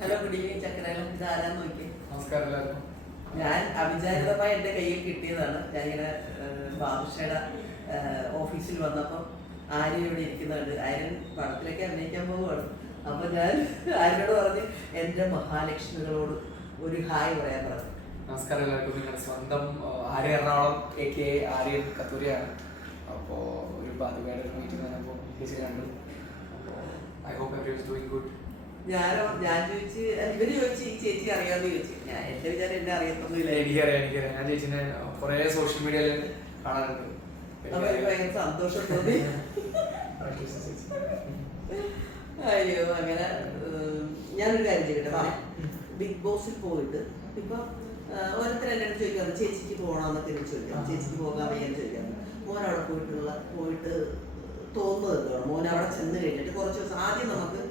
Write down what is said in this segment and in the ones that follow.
Hello good evening ചക്കരേലം. ഇതാരാന്ന് നോക്കി. നമസ്കാരം എല്ലാവർക്കും. ഞാൻ അവിചാരിതമായി എൻ്റെ കയ്യിൽ കിട്ടിയതാണ്. ഞാനിങ്ങനെ ബാബുഷയുടെ ഓഫീസിൽ വന്നപ്പോൾ ആര്യ ഇവിടെ ഇരിക്കുന്നുണ്ട്. ആര്യൻ പടത്തിലേക്ക് അഭിനയിക്കാൻ പോവുകയാണ്. അപ്പോൾ ഞാൻ ആര്യനോട് പറഞ്ഞ് എൻ്റെ മഹാലക്ഷ്മികളോട് ഒരു ഹായ് പറയാൻ പറഞ്ഞു. നമസ്കാരം എല്ലാവർക്കും. നിങ്ങളുടെ സ്വന്തം ആര്യ എറണാകുളം AK ആര്യൻ കത്തൂരിയാണ്. അപ്പോൾ ഒരു ബാധുകയുടെ മീറ്റിംഗ് വന്നപ്പോൾ ചേച്ചി കണ്ടു. അപ്പോൾ I hope every is doing good. ഞാൻ ചോദിച്ച് ഇവര് ചോദിച്ച് ഈ ചേച്ചി അറിയാമെന്ന് ചോദിച്ചു. ഞാൻ എൻ്റെ വിചാരം എന്നെ അറിയത്തൊന്നുമില്ല. എനിക്കറിയാം. ഞാൻ ചേച്ചിനെ കുറേ സോഷ്യൽ മീഡിയയിൽ കാണാറുണ്ട്. അപ്പോൾ എനിക്ക് ഭയങ്കര സന്തോഷം തോന്നി. അയ്യോ, അങ്ങനെ ഞാനൊരു കാര്യം ചെയ്യട്ടെ. ബിഗ് ബോസിൽ പോയിട്ട് ഇപ്പൊ ഓരോരുത്തർ എൻ്റെ അടുത്ത് ചോദിക്കാറ് ചേച്ചിക്ക് പോകണമെന്നൊക്കെ എനിക്ക് ചോദിക്കാം. ചേച്ചിക്ക് പോകാൻ വയ്യാന്ന് ചോദിക്കാം. മോൻ അവിടെ പോയിട്ട് തോന്നുന്നത് എന്താണ്? മോൻ അവിടെ ചെന്ന് കഴിഞ്ഞിട്ട് കുറച്ച് ദിവസം ആദ്യം നമുക്ക്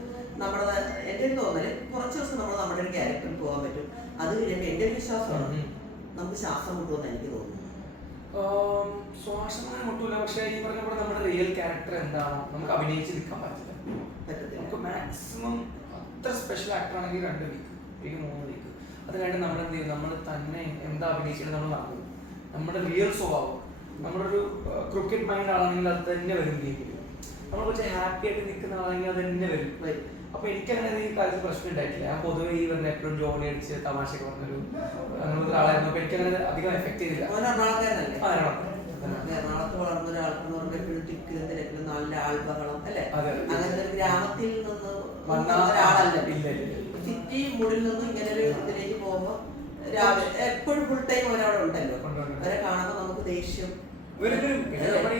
നമ്മുടെ എൻ്റെ ഒരു തോന്നല് കുറച്ച് ദിവസം നമ്മൾ നമ്മുടെ ഒരു ക്യാരക്ടറിൽ പോകാൻ പറ്റും. അത് കഴിയുമ്പോൾ എൻ്റെ ഒരു വിശ്വാസമാണ് നമുക്ക് ശ്വാസം മുട്ടുമെന്ന് എനിക്ക് തോന്നുന്നു. ശ്വാസം മുട്ടൂല. പക്ഷേ ഈ പറഞ്ഞ പോലെ നമ്മുടെ റിയൽ ക്യാരക്ടർ എന്താണോ നമുക്ക് അഭിനയിച്ച് നിൽക്കാൻ പറ്റില്ല. നമുക്ക് മാക്സിമം അത്ര സ്പെഷ്യൽ ആക്ടർ ആണെങ്കിൽ 2 വീക്ക് 3 വീക്ക് അത് കഴിഞ്ഞ് നമ്മൾ എന്ത് ചെയ്യും? നമ്മൾ തന്നെ എന്താ അഭിനയിച്ചിട്ട് നമ്മൾ നടക്കും. നമ്മുടെ റിയൽ സ്വഭാവം നമ്മുടെ ഒരു ക്രിക്കറ്റ് മൈൻഡ് ആണെങ്കിൽ അത് തന്നെ വരും. ഗെയിമിൽ നമ്മൾ കുറച്ച് ഹാപ്പി ആയിട്ട് നിൽക്കുന്ന ആളാണെങ്കിൽ അത് തന്നെ വരും. അപ്പൊ എനിക്കങ്ങനെ ഈ കാര്യത്തിൽ പ്രശ്നം ഉണ്ടായിട്ടില്ല. ഞാൻ പൊതുവെ ഈ പറഞ്ഞ എപ്പോഴും ജോലി അടിച്ച് തമാശയൊക്കെ പറഞ്ഞൊരു അങ്ങനത്തെ ആളായിരുന്നു. അപ്പൊ എനിക്കങ്ങനെ അധികം എഫക്ട് ചെയ്തില്ല. എറണാകുളത്ത് വളർന്ന ഒരാൾക്കെന്ന് പറഞ്ഞാൽ എപ്പോഴും തിക്കിലും തിരക്കിലും നല്ല ആൾബഹളം അല്ലെ, അങ്ങനത്തെ ഒരു ഗ്രാമത്തിൽ നിന്ന് വന്ന ഒരാളല്ല. സിറ്റി മുകളിൽ നിന്നും ഇങ്ങനെ ഒരു ഇതിലേക്ക് പോകുമ്പോ രാവിലെ എപ്പോഴും ഫുൾ ടൈം ഒരാളെ ഉണ്ടല്ലോ. അവരെ കാണുമ്പോൾ നമുക്ക് ദേഷ്യം.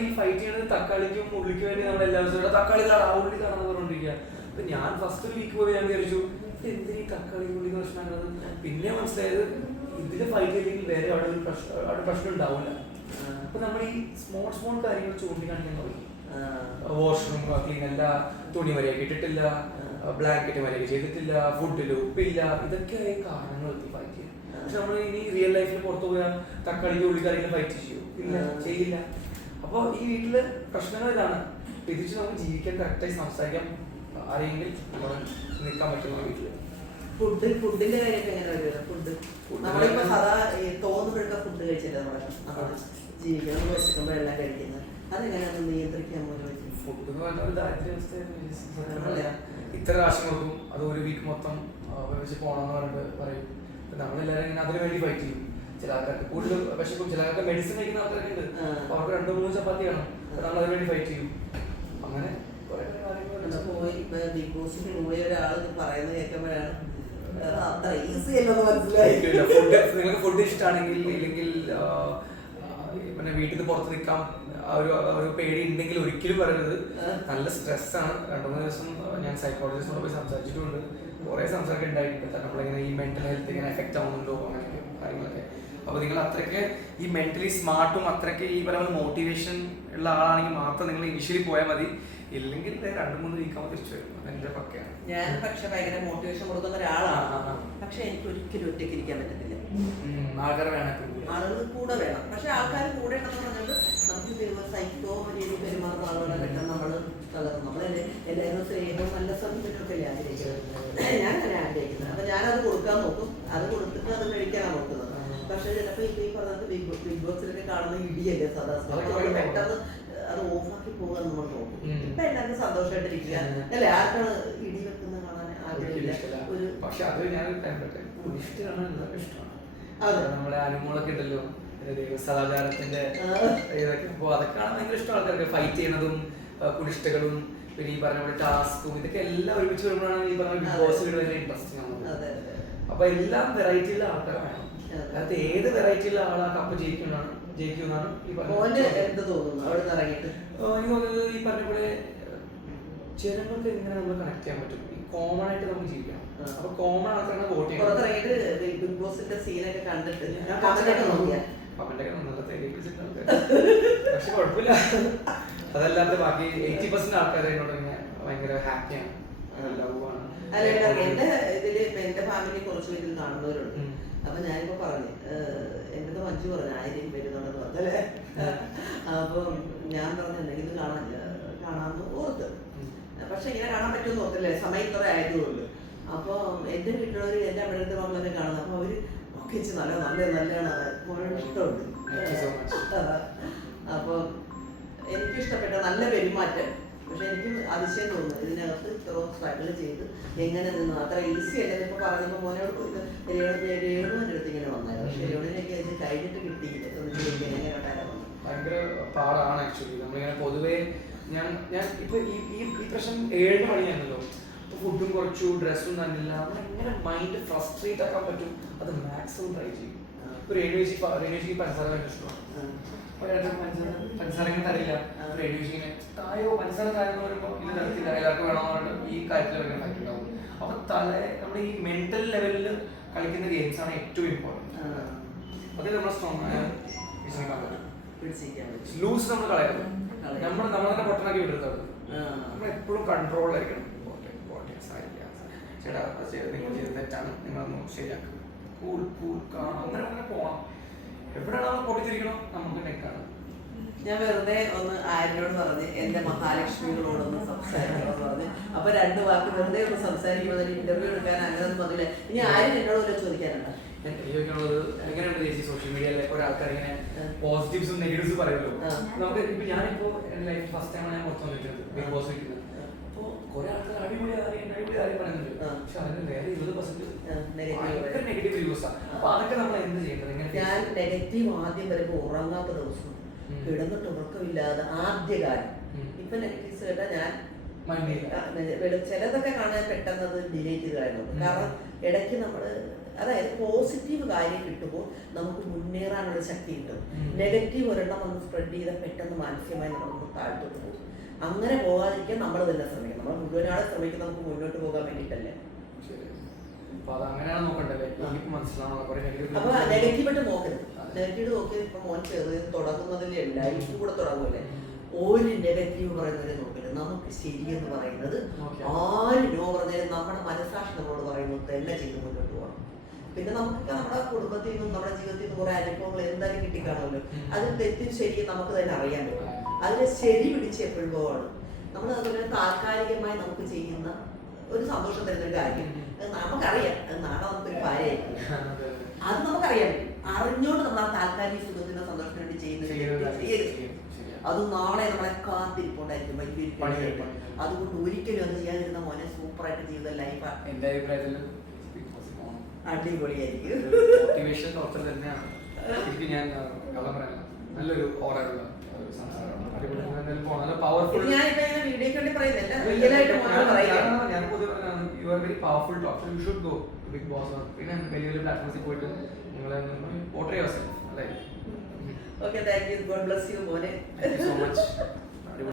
ഈ ഫൈറ്റ് ചെയ്യുന്നത് തക്കാളിക്കും ഉള്ളിക്കും വേണ്ടി നമ്മൾ എല്ലാ ദിവസവും തക്കാളി കാണാം ഉള്ളി കാണാന്ന് പറഞ്ഞോണ്ടിരിക്കുക. അപ്പൊ ഞാൻ ഫസ്റ്റ് ഒരു വീക്ക് പോയി ഞാൻ വിചാരിച്ചു എന്തിനീ തക്കാളി ഉള്ളി പ്രശ്നമാണത്. പിന്നെ മനസ്സിലായത് ഇതിന്റെ ഫൈറ്റ് ചെയ്തെങ്കിൽ വേറെ അവിടെ പ്രശ്നം ഉണ്ടാവില്ല. അപ്പൊ നമ്മൾ ഈ സ്മോൾ കാര്യങ്ങൾ ചൂണ്ടിക്കാണിക്കാൻ തുടങ്ങി. വാഷ്റൂം ക്ലീൻ അല്ല, തുണി മര്യാദ ഇട്ടിട്ടില്ല, ബ്ലാങ്കറ്റ് മര്യാദ ചെയ്തിട്ടില്ല, ഫുഡിൽ ഉപ്പില്ല, ഇതൊക്കെ കാരണങ്ങൾ ഫൈറ്റ് ചെയ്യാം. പക്ഷെ നമ്മൾ ഇനി റിയൽ ലൈഫിൽ പുറത്തു പോയാൽ തക്കാളിക്ക് ഉള്ളിക്കറികൾ ഫൈറ്റ് ചെയ്യും? ഇല്ല, ചെയ്യില്ല. അപ്പോൾ ഈ വീട്ടില് പ്രശ്നങ്ങൾ ഇതാണ്. തിരിച്ച് നമുക്ക് ജീവിക്കാൻ കറക്റ്റായി സംസാരിക്കാൻ ആരെങ്കിലും നമ്മൾ നിൽക്കാൻ പറ്റുന്ന വീട്ടില്. ഫുഡിന്റെ കാര്യമൊക്കെ എങ്ങനെ വരുന്നത്? നമ്മളിപ്പോ സാധാ തോന്നുമ്പോഴൊക്കെ ഫുഡ് കഴിച്ചില്ല നമ്മളെ ജീവിക്കാൻ വിശക്കുമ്പോ എല്ലാം കഴിക്കുന്നത്. അതെങ്ങനെയാണ് നിയന്ത്രിക്കാൻ പോലും? ഫുഡ് എന്ന് പറഞ്ഞാൽ ഒരു ദാരിദ്ര്യാവസ്ഥ. ഇത്ര പ്രാവശ്യം നോക്കും, അത് ഒരു വീക്ക് മൊത്തം വെച്ച് പോകണമെന്ന് പറഞ്ഞിട്ട് പറയും. നമ്മളെല്ലാവരും ഇങ്ങനെ അതിനു വേണ്ടി ഫൈറ്റ് ചെയ്യും. ചില ആൾക്കാർക്ക് കൂടുതൽ വിശക്കും, ചില ആൾക്കാർക്ക് മെഡിസിൻ കഴിക്കുന്ന ആൾക്കാരൊക്കെ ഉണ്ട്. അപ്പൊ അവർക്ക് 2-3 ചപ്പാത്തി വേണം. നമ്മൾ അതിനു വേണ്ടി ഫൈറ്റ് ചെയ്യും. അങ്ങനെ പോയി ഇപ്പൊ ബിഗ് ബോസിൽ പോയ ഒരാൾ പറയുന്നത് കേൾക്കുമ്പോഴാണ് അത്ര ഈസി അല്ലെന്ന് മനസ്സിലായി. നിങ്ങൾക്ക് ഫുഡ് ഇഷ്ടമാണെങ്കിൽ ഇല്ലെങ്കിൽ പിന്നെ വീട്ടിൽ നിന്ന് പുറത്ത് നിൽക്കാം ഒരു പേടി ഉണ്ടെങ്കിൽ ഒരിക്കലും പറയരുത്. നല്ല സ്ട്രെസ്സാണ്. 2-3 ദിവസം ഞാൻ സൈക്കോളജിസ്റ്റിനോട് പോയി സംസാരിച്ചിട്ടുണ്ട്. കുറേ സംസാരമൊക്കെ ഉണ്ടായിട്ടുണ്ട്. നമ്മളിങ്ങനെ ഈ മെന്റൽ ഹെൽത്ത് ഇങ്ങനെ എഫക്റ്റ് ആവുന്നുണ്ടോ അങ്ങനെയൊക്കെ കാര്യങ്ങളൊക്കെ. അപ്പോൾ നിങ്ങൾ അത്രയ്ക്ക് ഈ മെന്റലി സ്മാർട്ടും അത്രയ്ക്ക് ഈ പറയുന്ന മോട്ടിവേഷൻ ഉള്ള ആളാണെങ്കിൽ മാത്രം നിങ്ങൾ ഇനിഷ്യലി പോയാൽ മതി. ഇല്ലെങ്കിൽ 2-3 വീക്കാകുമ്പോൾ തിരിച്ചു വരും. അതെന്റെ പക്കയാണ്. ഞാൻ പക്ഷെ ഭയങ്കര മോട്ടിവേഷൻ കൊടുക്കുന്ന ഒരാളാണ്. പക്ഷെ എനിക്ക് ഒരിക്കലും ഒറ്റയ്ക്ക് ഇരിക്കാൻ പറ്റത്തില്ല. ആൾക്കാർ വേണം, ആളുകൾ കൂടെ വേണം. പക്ഷെ ആൾക്കാർ കൂടെ ഉണ്ടെന്ന് പറഞ്ഞാൽ നമുക്ക് സൈക്കോ രീതി പെരുമാറുന്ന ആളുകളെ പെട്ടെന്ന് നമ്മൾ തകർന്നു. എല്ലാവരും സ്നേഹവും നല്ല സമയത്തൊക്കെ ആഗ്രഹിക്കുന്നത്. ഞാൻ അങ്ങനെ ആഗ്രഹിക്കുന്നത്. അപ്പൊ ഞാനത് കൊടുക്കാൻ നോക്കും. അത് കൊടുത്തിട്ട് അത് കഴിക്കാനാണ് നോക്കുന്നത്. പക്ഷെ ചിലപ്പോ ഈ പറഞ്ഞത് ബിഗ് ബോസിലൊക്കെ കാണുന്ന ഇടിയല്ലേ സദാ പെട്ടെന്ന് അത് ഓഫാക്കി പോകാൻ നമ്മൾ നോക്കും. ഇപ്പൊ എല്ലാവർക്കും സന്തോഷമായിട്ടിരിക്കുക അല്ലെ? ആർക്കാണ് ഇടി വെക്കുന്ന കാണാൻ ആഗ്രഹമില്ല. പക്ഷെ അത് ഞാൻ നമ്മളെ അനുമോളൊക്കെ ഉണ്ടല്ലോ സദാചാരത്തിന്റെ ഇതൊക്കെ. അപ്പൊ അതൊക്കെ കാണാൻ ഭയങ്കര ഇഷ്ടം ആൾക്കാർക്ക്. ഫൈറ്റ് ചെയ്യണതും കുടിഷ്ടകളും പിന്നെ ഈ പറഞ്ഞ പോലെ ടാസ്കും ഇതൊക്കെ എല്ലാം ഒരുമിച്ച് വരുമ്പോഴാണ് ഈ പറഞ്ഞ ബിഗ് ബോസ് വീട് ഭയങ്കര ഇൻട്രസ്റ്റിംഗ് ആവുന്നത്. അപ്പൊ എല്ലാം വെറൈറ്റിയുള്ള ആൾക്കാർ വേണം. അതായത് ഏത് വെറൈറ്റിയുള്ള ആളാ കപ്പ് ജയിക്കുന്നതാണ് ഈ പറഞ്ഞത്. എന്ത് തോന്നുന്നു അവിടെ നിന്ന് ഇറങ്ങിയിട്ട്? എനിക്ക് തോന്നുന്നത് ഈ പറഞ്ഞ പോലെ ജനങ്ങൾക്ക് എങ്ങനെ നമ്മൾ കണക്ട് ചെയ്യാൻ പറ്റും. കോമൺ ആയിട്ട് നമുക്ക് ജീവിക്കണം. അപ്പൊ കോമൺ ആൾക്കാരാണ് വോട്ട് ചെയ്യുന്നത്. ബിഗ് ബോസിന്റെ സീനൊക്കെ കണ്ടിട്ട് കമന്റൊക്കെ നല്ല തെളിയിച്ചിട്ടുണ്ട്. പക്ഷെ കുഴപ്പമില്ല. അതല്ലാതെ ബാക്കി 80% ആൾക്കാർ എന്നോട് ഇങ്ങനെ ഭയങ്കര ഹാപ്പിയാണ്, ലവാണ്. അല്ല, എന്റെ ഇതില് എന്റെ ഫാമിലി കുറച്ച് പേരിൽ കാണുന്നവരുണ്ട്. അപ്പൊ ഞാനിപ്പോ പറഞ്ഞു എന്റെ മഞ്ജു പറഞ്ഞു 1000 വരുന്നുണ്ടെന്ന് പറഞ്ഞല്ലേ. അപ്പൊ ഞാൻ പറഞ്ഞിട്ടുണ്ടെങ്കിൽ ഇത് കാണാമെന്ന് ഓർത്ത്. പക്ഷെ ഇങ്ങനെ കാണാൻ പറ്റുമെന്ന് ഓർത്തില്ലേ, സമയം ഇത്ര ആയതുകൊണ്ട്. അപ്പോൾ എൻ്റെ വീട്ടിലുള്ളവർ എൻ്റെ അമ്മയുടെ മകളൊക്കെ കാണുന്നത്. അപ്പോൾ അവർ ഒക്കെ നല്ലതാണ് മോനോട് ഇഷ്ടമുണ്ട്. അപ്പോൾ എനിക്കും ഇഷ്ടപ്പെട്ട നല്ല പെരുമാറ്റം. പക്ഷെ എനിക്ക് അതിശയം തോന്നുന്നു ഇതിനകത്ത് ഇത്ര സ്ട്രഗിൾ ചെയ്ത് എങ്ങനെ നിന്ന് അത്ര ഈസി അല്ല. ഇപ്പോൾ പറഞ്ഞപ്പോൾ മോനോട് രേണുവിൻ്റെ അടുത്ത് ഇങ്ങനെ വന്നായിരുന്നു. പക്ഷെ രേണുവിനൊക്കെ ഇത് കഴിഞ്ഞിട്ട് കിട്ടിയില്ല. എങ്ങനെ ഭയങ്കര പാടാണ് ആക്ച്വലി. നമ്മളിങ്ങനെ പൊതുവേ ഞാൻ ഇപ്പൊ ഈ പ്രശ്നം 7 മണിയാണല്ലോ. അപ്പൊ ഫുഡും കുറച്ചു, ഡ്രസ്സും തന്നില്ല. നമ്മളെങ്ങനെ മൈൻഡ് ഫ്രസ്ട്രേറ്റ് ആക്കാൻ പറ്റും അത് മാക്സിമം ട്രൈ ചെയ്യും. ഇപ്പൊ രേണുജിക്ക് പഞ്ചസാര ഭയങ്കര ഇഷ്ടമാണ്. പഞ്ചസാര ഇങ്ങനെ തരില്ല. രേണുജിങ്ങനെ തായോ പഞ്ചസാര തായെന്ന് പറയുമ്പോൾ ഇത് തരത്തില്ല, എല്ലാവർക്കും വേണമെന്ന് പറഞ്ഞിട്ട് ഈ കാര്യത്തിൽ ഭയങ്കര ഫൈറ്റ് ഉണ്ടാവും. അപ്പൊ നമ്മുടെ ഈ മെന്റൽ ലെവലിൽ കളിക്കുന്ന ഗെയിംസ് ആണ് ഏറ്റവും ഇമ്പോർട്ടൻറ്റ്. അത് നമ്മളെ സ്ട്രോങ് ആയ പിടിച്ചിരിക്കാൻ പറ്റും. ലൂസ് നമ്മൾ കളയണം. നമ്മളെ പൊട്ടനാക്കി വിടരുത്. നമ്മൾ എപ്പോഴും കൺട്രോളിലായിരിക്കണം. ചേട്ടാ നിങ്ങൾ ചെയ്ത് തെറ്റാണ്, നിങ്ങളൊന്ന് ശരിയാക്കുക. അങ്ങനെ പോകണം. എവിടെയാണ് നമ്മൾ പൊട്ടിച്ചിരിക്കണം നമുക്ക് നെക്കാണ്. ഞാൻ വെറുതെ ഒന്ന് ആര്യനോട് പറഞ്ഞ് എൻ്റെ മഹാലക്ഷ്മികളോടൊന്ന് സംസാരിക്കണമെന്ന് പറഞ്ഞ്. അപ്പൊ 2 വാക്ക് വെറുതെ ഒന്ന് സംസാരിക്കുമ്പോൾ ഇന്റർവ്യൂ എടുക്കാൻ അങ്ങനെ ഒന്നും വന്നില്ല. ഇനി ആര്യൻ എന്നോട് വല്ല ചോദിക്കാനുണ്ടോ? ചോദിക്കാനുള്ളത് എങ്ങനെയുണ്ട് ചേച്ചി സോഷ്യൽ മീഡിയയിലെ കുറെ ആൾക്കാർ ഇങ്ങനെ പോസിറ്റീവ്സും നെഗറ്റീവ്സും പറയുമല്ലോ. നമുക്ക് ഇപ്പൊ ഞാനിപ്പോ എന്റെ ലൈഫ് ഫസ്റ്റ് ടൈം ഞാൻ പുറത്തു വന്നിട്ടുണ്ട് ബിഗ് ബോസ് വയ്ക്കുന്നത്. അപ്പൊ കുറെ ആൾക്കാർ അടിപൊളി പറയുന്നുണ്ട്. പക്ഷെ അതിന് വേറെ 20% നെഗറ്റീവ് റിവ്യൂസാണ്. അപ്പൊ അതൊക്കെ നമ്മൾ എന്ത് ചെയ്യേണ്ടത്? ഞാൻ നെഗറ്റീവ് ആദ്യം വരുമ്പോൾ ഉറങ്ങാത്ത ദിവസം കിടന്നിട്ട് ഉറക്കമില്ലാതെ ആദ്യകാലം. ഇപ്പൊ നെഗറ്റീവ്സ് കേട്ടാൽ ഞാൻ ചിലതൊക്കെ കാണാൻ പെട്ടെന്ന് അത് ഡിലീറ്റ് ചെയ്ത് കളയുന്നുണ്ട്. കാരണം ഇടയ്ക്ക് നമ്മള് അതായത് പോസിറ്റീവ് കാര്യം കിട്ടുമ്പോൾ നമുക്ക് മുന്നേറാനുള്ള ശക്തി കിട്ടും. നെഗറ്റീവ് ഒരെണ്ണം നമ്മൾ സ്പ്രെഡ് ചെയ്താൽ പെട്ടെന്ന് മാനസികമായി നമ്മൾ താഴ്ത്തോട്ട് പോകും. അങ്ങനെ പോകാതിരിക്കാൻ നമ്മൾ തന്നെ ശ്രമിക്കണം. നമ്മൾ മുഴുവനാളെ ശ്രമിക്കുന്നത് നമുക്ക് മുന്നോട്ട് പോകാൻ വേണ്ടിയിട്ടല്ലേ. അപ്പൊ നെഗറ്റീവായിട്ട് നോക്കരുത്. നെഗറ്റീവ് നോക്കിയത് ഇപ്പൊ മോൻ ചെറിയ തുടങ്ങുന്നതിന്റെ ലൈഫ് കൂടെ തുടങ്ങൂല്ലേ. ഒരു നെഗറ്റീവ് പറയുന്നവരെ നോക്കരുത്. നമുക്ക് ശരിയെന്ന് പറയുന്നത് ആര് നോ പറഞ്ഞാലും നമ്മുടെ മനസ്സാക്ഷി നമ്മളോട് പറയുന്നത് തന്നെ ചെയ്ത് മുന്നോട്ട് പോകണം. പിന്നെ നമുക്ക് നമ്മുടെ കുടുംബത്തിൽ നിന്നും നമ്മുടെ ജീവിതത്തിൽ നിന്നും കുറെ അനുഭവങ്ങൾ എന്തായാലും കിട്ടിക്കാണുമല്ലോ. അതിൽ തെറ്റും ശരിയും നമുക്ക് തന്നെ അറിയാൻ പറ്റും. അതിനെ ശരി പിടിച്ച് എപ്പോഴും പോവാണ് നമ്മൾ. അതുപോലെ താൽക്കാലികമായി നമുക്ക് ചെയ്യുന്ന ഒരു സന്തോഷം തരുന്ന ഒരു കാര്യം നമുക്കറിയാം. അത് നാളെ നമുക്കൊരു ഭാര്യയായിരിക്കും. അത് നമുക്കറിയാൻ പറ്റും. അറിഞ്ഞോണ്ട് നമ്മൾ ആ താൽക്കാലിക സുഖത്തിന് സന്തോഷത്തിന് വേണ്ടി ചെയ്യരുത്. അത് നാളെ നമ്മളെ കാത്തിരിപ്പുണ്ടായിരിക്കും വലിയൊരു. അതുകൊണ്ട് ഒരിക്കലും അത് ചെയ്യാതിരുന്ന മോനെ സൂപ്പറായിട്ട് ചെയ്ത ലൈഫാണ്. എന്റെ അഭിപ്രായത്തിൽ അടിപൊളിയായിരിക്കും. ഞാൻ നല്ലൊരു ഓറയുള്ള ഞാൻ പൊതുവെ you are very powerful talk. You should go Bigg Boss. പിന്നെ വലിയ വലിയ പ്ലാറ്റ്ഫോംസിൽ പോയിട്ട് നിങ്ങളെ പോർട്രേ യുവർസെൽഫ് അല്ലേ. Okay, thank you. God bless you, Mone. Thank you so much.